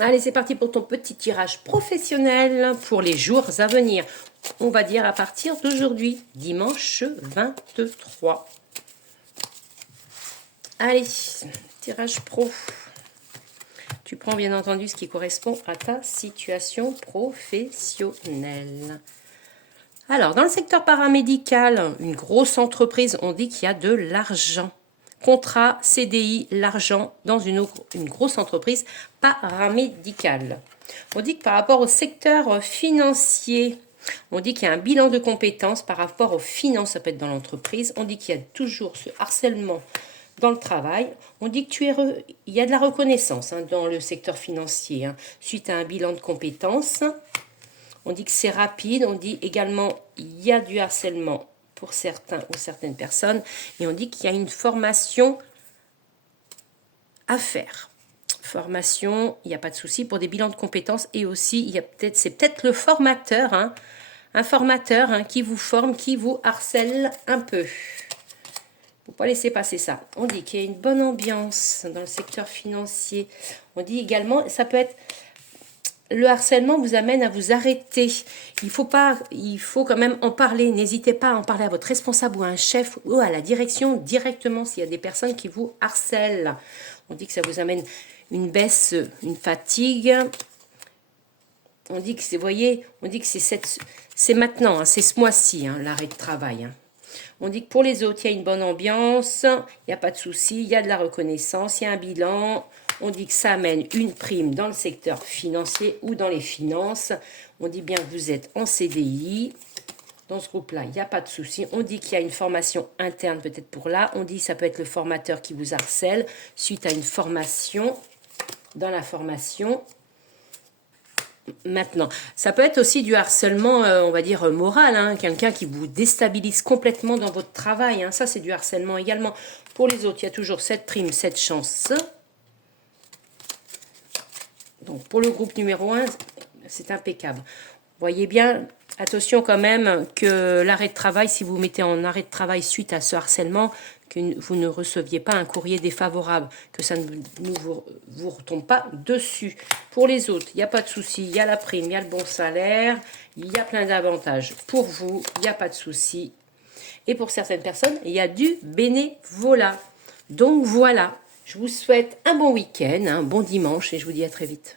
Allez, c'est parti pour ton petit tirage professionnel pour les jours à venir. On va dire à partir d'aujourd'hui, dimanche 23. Allez, tirage pro. Tu prends bien entendu ce qui correspond à ta situation professionnelle. Alors, dans le secteur paramédical, une grosse entreprise, on dit qu'il y a de l'argent. Contrat, CDI, l'argent dans une grosse entreprise paramédicale. On dit que par rapport au secteur financier, on dit qu'il y a un bilan de compétences par rapport aux finances, ça peut être dans l'entreprise. On dit qu'il y a toujours ce harcèlement dans le travail. On dit que il y a de la reconnaissance dans le secteur financier suite à un bilan de compétences. On dit que c'est rapide. On dit également il y a du harcèlement pour certains ou certaines personnes. Et on dit qu'il y a une formation à faire. Formation, il n'y a pas de souci pour des bilans de compétences. Et aussi, c'est peut-être le formateur, un formateur qui vous forme, qui vous harcèle un peu. Faut pas laisser passer ça. On dit qu'il y a une bonne ambiance dans le secteur financier. On dit également, ça peut être le harcèlement vous amène à vous arrêter. Il faut quand même en parler. N'hésitez pas à en parler à votre responsable ou à un chef ou à la direction directement s'il y a des personnes qui vous harcèlent. On dit que ça vous amène une baisse, une fatigue. On dit que c'est, voyez, on dit que c'est maintenant, c'est ce mois-ci, l'arrêt de travail. On dit que pour les autres, il y a une bonne ambiance, il n'y a pas de souci, il y a de la reconnaissance, il y a un bilan. On dit que ça amène une prime dans le secteur financier ou dans les finances. On dit bien que vous êtes en CDI. Dans ce groupe-là, il n'y a pas de souci. On dit qu'il y a une formation interne peut-être pour là. On dit que ça peut être le formateur qui vous harcèle suite à une formation. Dans la formation. Maintenant, ça peut être aussi du harcèlement, on va dire, moral. Quelqu'un qui vous déstabilise complètement dans votre travail. Ça, c'est du harcèlement également. Pour les autres, il y a toujours cette prime, cette chance. Donc, pour le groupe numéro 1, c'est impeccable. Voyez bien, attention quand même que l'arrêt de travail, si vous mettez en arrêt de travail suite à ce harcèlement, que vous ne receviez pas un courrier défavorable, que ça ne vous retombe pas dessus. Pour les autres, il n'y a pas de souci, il y a la prime, il y a le bon salaire, il y a plein d'avantages. Pour vous, il n'y a pas de souci. Et pour certaines personnes, il y a du bénévolat. Donc voilà, je vous souhaite un bon week-end, un bon dimanche et je vous dis à très vite.